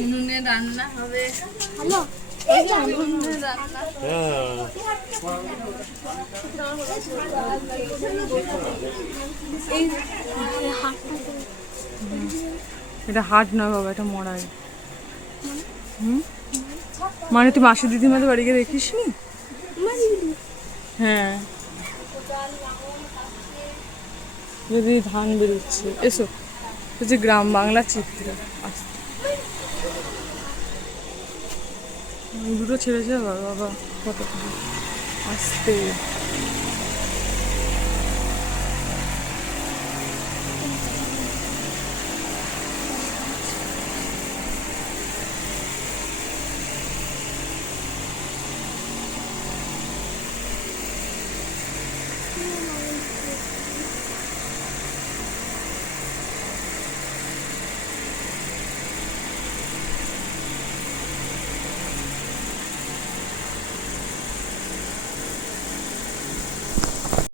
উনুনে রান্না হবে। হ্যালো উনুনে রান্না। এটা হাট নয় বাবা, এটা মরাই। মানে তুই মাসি দিদিমাদের বাড়িকে দেখিস নি? হ্যাঁ, যদি ধান বেরোচ্ছে। এসো, যে গ্রাম বাংলা চিত্র। দুটো ছেড়েছে বাবা, কত আসতে